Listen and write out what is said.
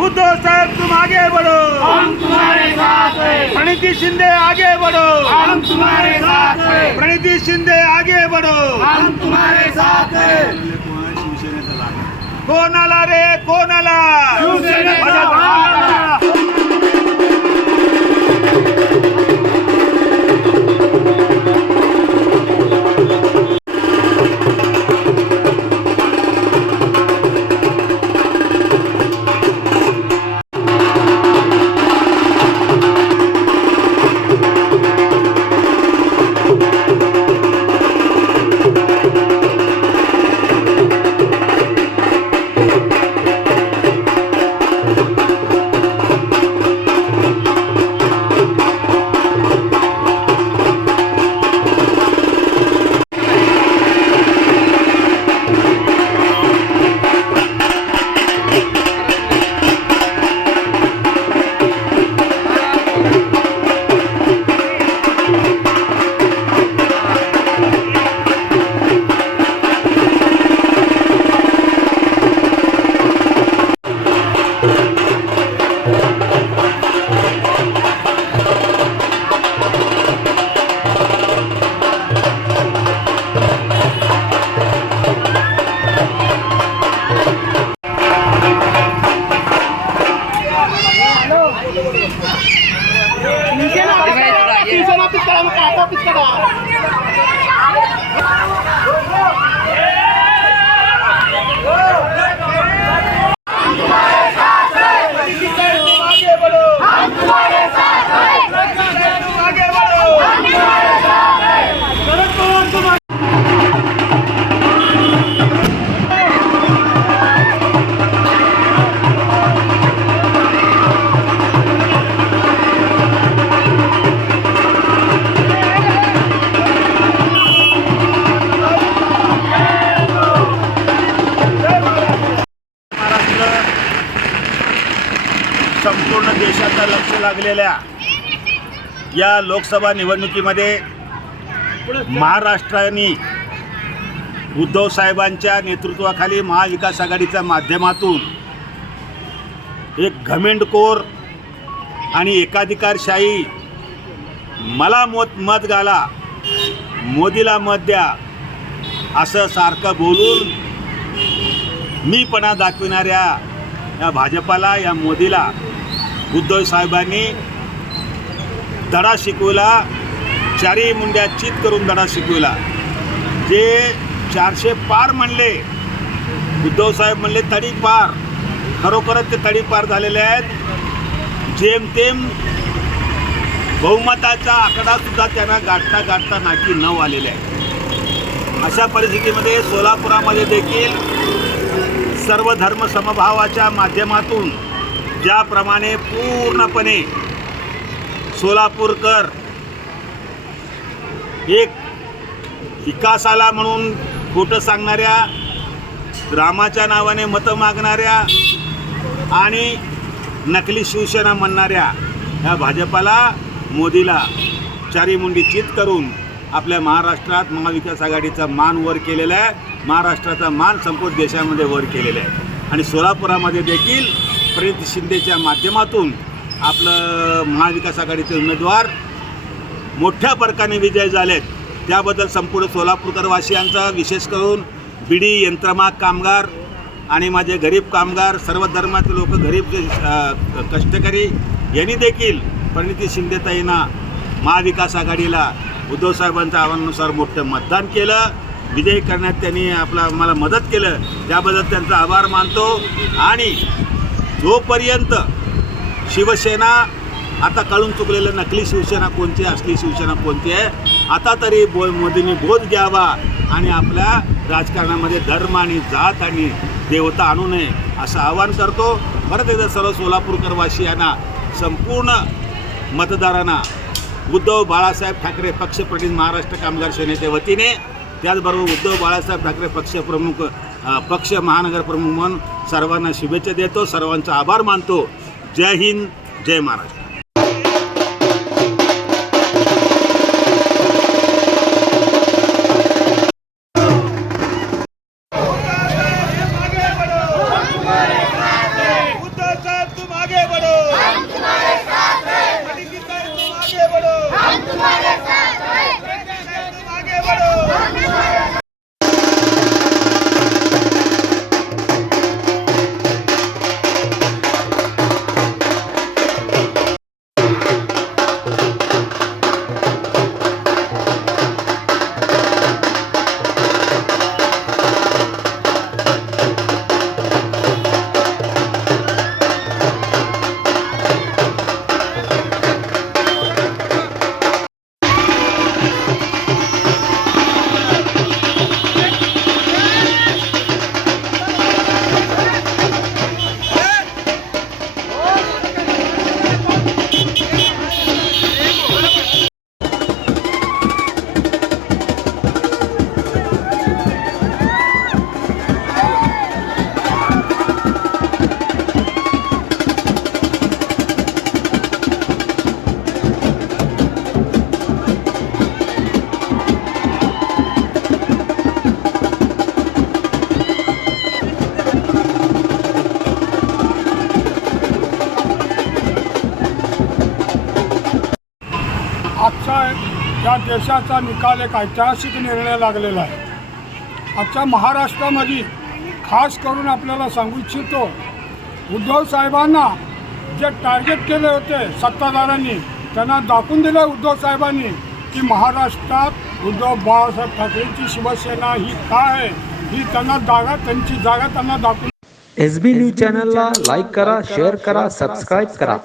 उद्धव साहब तुम आगे बढ़ो, हम तुम्हारे साथ हैं, प्रणिती शिंदे आगे बढ़ो, हम तुम्हारे साथ हैं, प्रणिती शिंदे आगे बढ़ो। हम तुम्हारे साथ हैं। कोणाला रे कोणाला? शिवसेनेचा भाग. संपूर्ण देशाचं लक्ष लागलेल्या या लोकसभा निवडणुकीमध्ये महाराष्ट्राने उद्धव साहेबांच्या नेतृत्वाखाली महाविकास आघाडीच्या माध्यमातून एक घमेंडखोर आणि एकाधिकारशाही मला मत घाला, मोदीला मत द्या असं सारखं बोलून मीपणा दाखविणाऱ्या या भाजपाला, या मोदीला उद्धव साहेबांनी धडा शिकवला. चारी मुंड्या चित करून धडा शिकवला. जे 400 पार म्हणले उद्धव साहेब म्हणले तडीपार, खरोखरच ते तडीपार झालेले आहेत. जेमतेम बहुमताचा आकडासुद्धा त्यांना गाठता नाकी 9 आलेले आहे. अशा परिस्थितीमध्ये सोलापुरामध्ये देखील सर्व धर्म समभावाच्या माध्यमातून ज्याप्रमाणे पूर्णपणे सोलापूरकर एक विकासाला म्हणून खोटं सांगणाऱ्या, रामाच्या नावाने मतं मागणाऱ्या आणि नकली शिवसेना म्हणणाऱ्या या भाजपाला, मोदीला चारी मुंडी चित करून आपल्या महाराष्ट्रात महाविकास आघाडीचा मान वर केलेला आहे. महाराष्ट्राचा मान संपूर्ण देशामध्ये वर केलेला आहे. आणि सोलापुरामध्ये देखील प्रणिती शिंदेच्या माध्यमातून आपलं महाविकास आघाडीचे उमेदवार मोठ्या फरकाने विजय झालेत. त्याबद्दल संपूर्ण सोलापूरकरवासियांचा, विशेष करून बिडी, यंत्रमाग कामगार आणि माझे गरीब कामगार, सर्व धर्माचे लोक, गरीब कष्टकरी यांनी देखील प्रणिती शिंदेताईंना महाविकास आघाडीला उद्धव साहेबांच्या आव्हानानुसार मोठं मतदान केलं. विजयी करण्यात त्यांनी मला मदत केलं, त्याबद्दल त्यांचा आभार मानतो. आणि जोपर्यंत शिवसेना आता कळून चुकलेलं नकली शिवसेना कोणती, असली शिवसेना कोणती आहे, आता तरी मोदींनी बोध घ्यावा आणि आपल्या राजकारणामध्ये धर्म आणि जात आणि देवता आणू नये असं आवाहन करतो. परत एकदा सर्व सोलापूरकरवासियांना, संपूर्ण मतदारांना उद्धव बाळासाहेब ठाकरे पक्षप्रणित महाराष्ट्र कामगार सेनेच्या वतीने, त्याचबरोबर उद्धव बाळासाहेब ठाकरे पक्ष महानगर प्रमुख म्हणून सर्वांना शुभेच्छा देतो. सर्वांचा आभार मानतो. जय हिंद, जय महाराष्ट्र. उद्धव साहेब देशाचा निकाल एक ऐतिहासिक निर्णय लागलेला आहे. आजच्या महाराष्ट्रामध्ये खास करून आपल्याला सांगू इच्छितो, उद्धव साहेबांना जे टार्गेट केले होते सत्ताधाऱ्यांनी, त्यांना दाखवून दिलं उद्धव साहेबांनी की महाराष्ट्रात उद्धव बाळासाहेब ठाकरेंची शिवसेना ही काय आहे, ही त्यांना त्यांची जागा त्यांना दाखवून. SB न्यूज चॅनलला लाईक करा, शेअर करा, सबस्क्राईब करा.